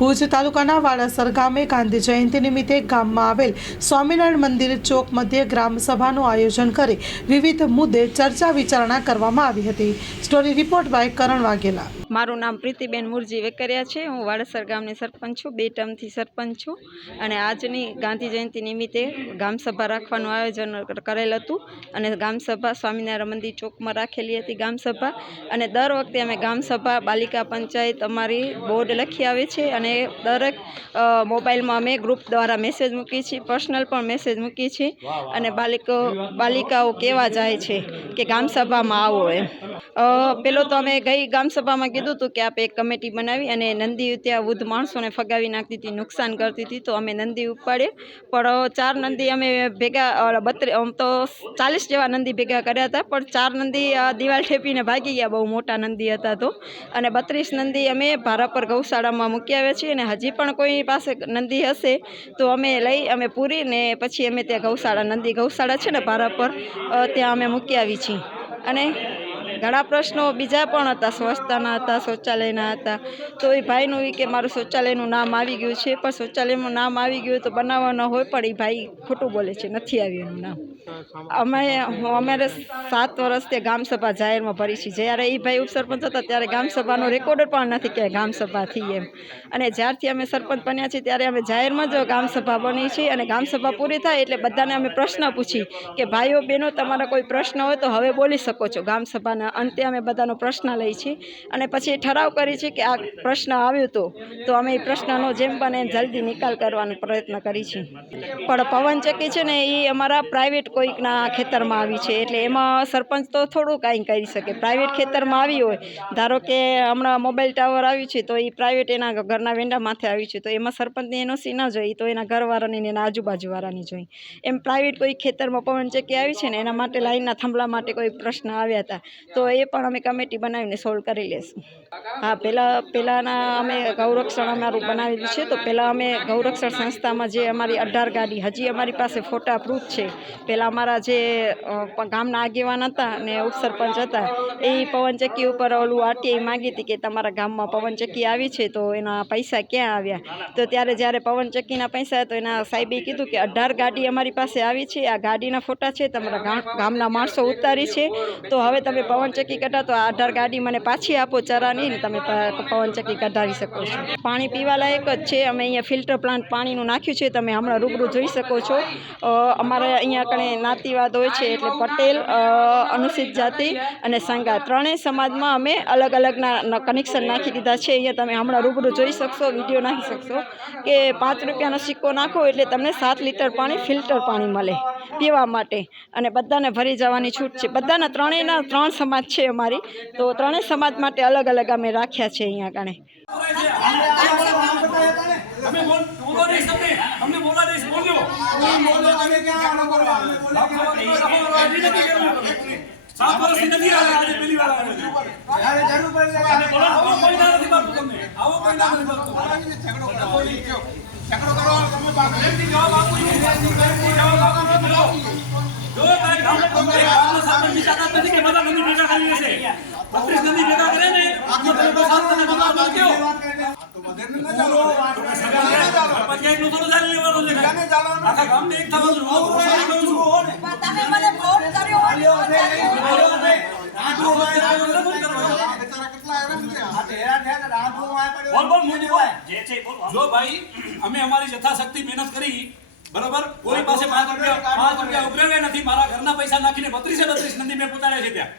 ભુજ તાલુકાના વાડાસર ગામે ગાંધી જયંતિ નિમિત્તે ગામમાં આવેલ સ્વામિનારાયણ મંદિર ચોક મધ્યે ગ્રામસભાનું આયોજન કરી વિવિધ મુદ્દે ચર્ચા વિચારણા કરવામાં આવી હતી. Story report by Karan Vaghela. મારું નામ પ્રીતિબેન મુરજી વેકરિયા છે. હું વાડસર ગામની સરપંચ છું. બે ટર્મથી સરપંચ છું. અને આજની ગાંધી જયંતિ નિમિત્તે ગામસભા રાખવાનું આયોજન કરેલ હતું. અને ગામસભા સ્વામિનારાયણ મંદિર ચોકમાં રાખેલી હતી ગામસભા અને દર વખતે અમે ગામસભા બાલિકા પંચાયત અમારી બોર્ડ લખી આવે છે અને દરેક મોબાઈલમાં અમે ગ્રુપ દ્વારા મેસેજ મૂકીએ છીએ, પર્સનલ પણ મેસેજ મૂકીએ છીએ અને બાલિકો, બાલિકાઓ કેવા જાય છે કે ગામસભામાં આવો એમ. પેલો તો અમે ગઈ ગામસભામાં કીધું હતું કે આપણે એક કમિટી બનાવી અને નંદી ત્યાં વૃદ્ધ માણસોને ફગાવી નાખતી હતી, નુકસાન કરતી હતી, તો અમે નંદી ઉપાડીએ પણ ચાર નંદી અમે ભેગા બત્રી, આમ તો ચાલીસ જેવા નંદી ભેગા કર્યા હતા, પણ ચાર નંદી દિવાલ ઠેપીને ભાગી ગયા, બહુ મોટા નંદી હતા તો. અને બત્રીસ નંદી અમે ભારાપર ગૌશાળામાં મૂકી આવ્યા છીએ અને હજી પણ કોઈ પાસે નંદી હશે, તો અમે લઈ, અમે પૂરીને પછી અમે ત્યાં ગૌશાળા, નંદી ગૌશાળા છે ને ભારા પર ત્યાં અમે મૂકી આવી છીએ. અને ઘણા પ્રશ્નો બીજા પણ હતા, સ્વચ્છતાના હતા, શૌચાલયના હતા. તો એ ભાઈનું એ કે મારું શૌચાલયનું નામ આવી ગયું છે, પણ શૌચાલયનું નામ આવી ગયું તો બનાવવા હોય, પણ એ ભાઈ ખોટું બોલે છે, નથી આવ્યું એનું નામ. અમે અમારે સાત વર્ષથી ગામસભા જાહેરમાં ભરી છે જ્યારે એ ભાઈ ઉપસરપંચ હતા, ત્યારે ગામસભાનો રેકોર્ડ પણ નથી કે ગામસભાથી એમ. અને જ્યારથી અમે સરપંચ બન્યા છીએ, ત્યારે અમે જાહેરમાં જ ગામસભા બની છે અને ગામસભા પૂરી થાય એટલે બધાને અમે પ્રશ્ન પૂછી કે, ભાઈઓ, બહેનો, તમારા કોઈ પ્રશ્ન હોય તો હવે બોલી શકો છો ગામસભાના અંતે અમે બધાનો પ્રશ્ન લઈ છીએ. અને પછી ઠરાવ કરી છે કે આ પ્રશ્ન આવ્યો હતો તો અમે એ પ્રશ્નનો જેમ બને એમ જલ્દી નિકાલ કરવાનો પ્રયત્ન કરી છીએ. પણ પવનચક્કી છે ને, એ અમારા પ્રાઇવેટ કોઈકના ખેતરમાં આવી છે. એટલે એમાં સરપંચ તો થોડું કાંઈ કરી શકે. પ્રાઇવેટ ખેતરમાં આવી હોય, ધારો કે હમણાં મોબાઈલ ટાવર આવ્યું છે, તો એ પ્રાઇવેટ એના ઘરના વેંડા માથે આવ્યું છે, તો એમાં સરપંચની એનઓસી ના જોઈ, તો એના ઘરવાળાની ને એના આજુબાજુવાળાની જોઈ. એમ પ્રાઇવેટ કોઈ ખેતરમાં પવનચક્કી આવી છે ને, એના માટે લાઈનના થાંભલા માટે કોઈ પ્રશ્ન આવ્યા હતા, તો એ પણ અમે કમિટી બનાવીને સોલ્વ કરી લેશું. હા પહેલાં પહેલાંના અમે ગૌરક્ષણ અમારું બનાવેલું છે. તો પહેલાં અમે ગૌરક્ષણ સંસ્થામાં જે અમારી અઢાર ગાડી, હજી અમારી પાસે ફોટા પ્રૂફ છે. પહેલાં અમારા જે ગામના આગેવાન હતા અને ઉપસરપંચ હતા, એ પવનચક્કી ઉપર ઓલું આરટીઆઈ માગી હતી કે તમારા ગામમાં પવનચક્કી આવી છે તો એના પૈસા ક્યાં આવ્યા? તો ત્યારે જ્યારે પવનચક્કીના પૈસા તો એના સાહેબે કીધું કે અઢાર ગાડી અમારી પાસે આવી છે, આ ગાડીના ફોટા છે, તમારા ગામના માણસો ઉતારી છે. તો હવે તમે પવનચક્કી કઢા તો આ અઢાર ગાડી મને પાછી આપો ચરાની ને તમે પવન ચક્કી કઢાવી શકો છો. પાણી પીવા લાયક જ છે. અમે અહીંયા ફિલ્ટર પ્લાન્ટ પાણીનું નાખ્યું છે. તમે હમણાં રૂબરૂ જોઈ શકો છો. અમારે અહીંયા કણે નાતિવાદ હોય છે એટલે પટેલ અનુસૂચિત જાતિ અને સંઘા ત્રણેય સમાજમાં અમે અલગ અલગના કનેક્શન નાખી દીધા છે. અહીંયા તમે હમણાં રૂબરૂ જોઈ શકશો, વીડિયો નાખી શકશો કે પાંચ રૂપિયાનો સિક્કો નાખો એટલે તમને સાત લીટર પાણી ફિલ્ટર પાણી મળે પીવા માટે. અને બધાને ભરી જવાની છૂટ છે. બધાના ત્રણેયના ત્રણ સમાજ છે અમારી. તો ત્રણેય સમાજ માટે અલગ અલગ અમે રાખ્યા છે અહીંયા કણે નથી મારતું પ્રેમથી જવાબ આપો. જવાબ બત્રીસ નદી ભેગા કરે ને થોડું લેવાનું છે આખા એક થવાનું. તમે મને ફોન કર્યો બોલ. જો ભાઈ અમે અમારી યથાશક્તિ મહેનત કરી બરોબર? કોઈ પાસે પાંચ રૂપિયા પાંચ રૂપિયા ઉઘરાવ્યા નથી. મારા ઘરના પૈસા નાખીને બત્રીસે બત્રીસ નદી મેં પોતાડ્યા છે ત્યાં.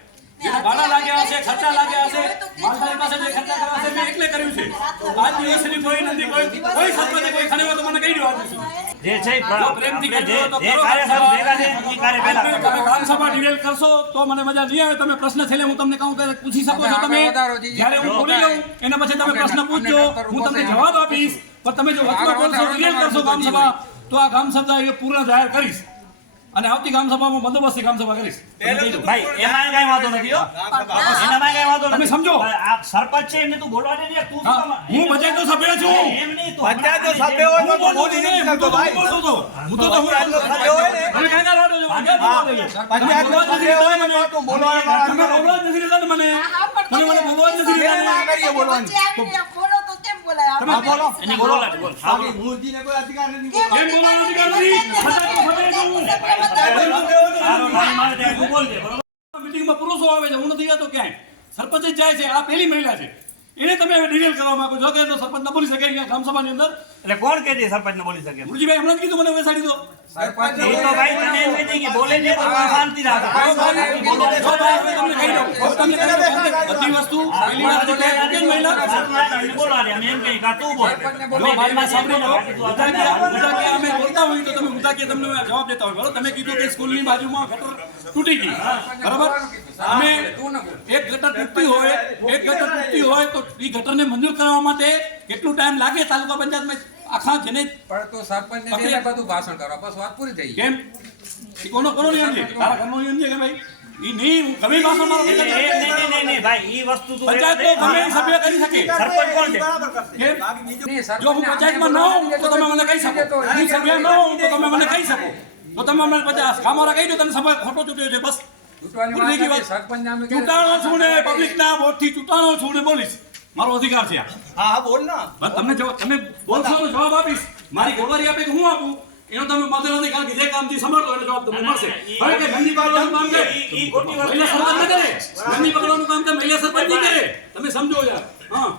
ભાડા લાગ્યા હશે ખર્ચા લાગ્યા હશે મારી પાસે જે ખર્ચા કર્યા હશે મેં એકલે કર્યું છે. આજ દિવસ કોઈ નથી કોઈ કોઈ સરપંચે કોઈ ખરેવા તો મને કહી દો આજ જે છે પ્રેમથી જે જે કરો. ભેગા છે એ કાર્ય પહેલા તમે તમે ગ્રામસભા ડિવેલ કરશો તો મને મજા નહીં આવે. તમે પ્રશ્ન છેલ્લે હું તમને કહું કે પૂછી શકો છો તમે જ્યારે હું બોલી લઉં એના પછી તમે પ્રશ્ન પૂછજો. હું તમને જવાબ આપીશ. પણ તમે જો વચમાં બોલશો ડિવેલ કરશો ગામસભા તો આ ગામસભા એ પૂર્ણ જાહેર કરીશ. અને આવતી ગામસભામાં બંદોબસ્તી ગામસભા કરીશ. તમે કહી ભાઈ એમાં કઈ વાંધો નથી હો. એનામાં કઈ વાંધો તમે સમજો. આ સરપંચ છે એમને તું બોલવા દે ને તું હું. પંચાયત નો સભ્ય છું. એમ નહીં તું પંચાયત નો સભ્ય હોય તો બોલી નહીં ને, નથી હું તો શકતો હું બોલતો હતો. હું તો તો હું સભ્ય હોય ને. તમે કાંઈ ના લડો છો, પંચાયત નો સભ્ય હોય ને તો બોલવાનો તમે બોલવા નથી દેતા મને. મને મને બોલવા નથી કેમ ના કરીએ બોલવાનું. તમે બોલો. એની બોલ. મૂર્તિને કોઈ અધિકાર નથી. અધિકાર નથી? ફટાફટ ફટાફટ બરોબર? મીટિંગમાં પુરુષો આવે છે હું નથી જતો ક્યાંય? સરપંચ જાય છે આ પહેલી મહિલા છે. એને તમે હવે ડિટેલ કરવા માંગો છો. કે એનો સરપંચ ન બોલી શકે અહીંયા ગ્રામસભાની અંદર. એટલે કોણ કહે છે સરપંચ બોલી શકે? ગુરુજીભાઈ હમણાં જ કીધું મને બેસાડી દો એ તો ભાઈ તને એમ કહી કે બોલે છે તો તું શાંતિ રાખ. જો ભાઈ, તમને કહી દઉં. તમને કહી દઉં. બધી વસ્તુ પહેલી વાર હજી કહે છે મહિલા? એને બોલવા અમે એમ કહીએ કે તું બોલ. જો મારી સાંભળી લો ઉદાકીયા ઉદાકીયા અમે બોલતા હોય તો તમે ઉદાકીયા તમને જવાબ દેતા હોય. બરોબર? તમે કીધું કે સ્કૂલની બાજુમાં ગટર તૂટી ગઈ. બરાબર? અમે તૂટતી હોય એક ગટર તૂટતી હોય તો એ ગટરને મંજૂર કરવા માટે કેટલું ટાઈમ લાગે તાલુકા પંચાયતમાં? આખા જેને પણ તો સરપંચને જઈને બધું ભાષણ કરો બસ વાત પૂરી થઈ કેમ? કોનો કોનો નિયમ છે? તારા ઘરનો નિયમ છે કે ભાઈ? એ નહીં હું ગમે ભાષણ મારો એ- એ- નહીં, નહીં, નહીં, નહીં, ભાઈ ઈ વસ્તુ તું પંચાયત તો ગમે સભ્ય કરી શકે. સરપંચ કોણ છે? કેમ? જો હું પંચાયતમાં ન હોઉં તો તમે મને કહી શકો. હું સભ્ય ન હોઉં તો તમે મને કહી શકો. તો તમે મને પચાસ કામોરા કહી દો તમે સભા ખોટો ચૂંટ્યો છે બસ. ચૂંટાણો છું ને પબ્લિકના વોટથી ચૂંટાણો છું ને બોલીશ. મારો અધિકાર છે હા હા બોલ ના. બસ તમને જવાબ તમે બોલશો તો જવાબ આપીશ. મારી ગોવારી આપે કે હું આપું? એનો તમે મદદ નથી કારણ કે જે કામથી સંભાળતો એનો જવાબ તમને મળશે. હવે કે ગંદી પાડવાનું કામ કરે. મહિલા સરપંચ ન કરે. ગંદી પકડવાનું કામ તો મહિલા સરપંચ નહીં કરે. તમે સમજો યાર. હા.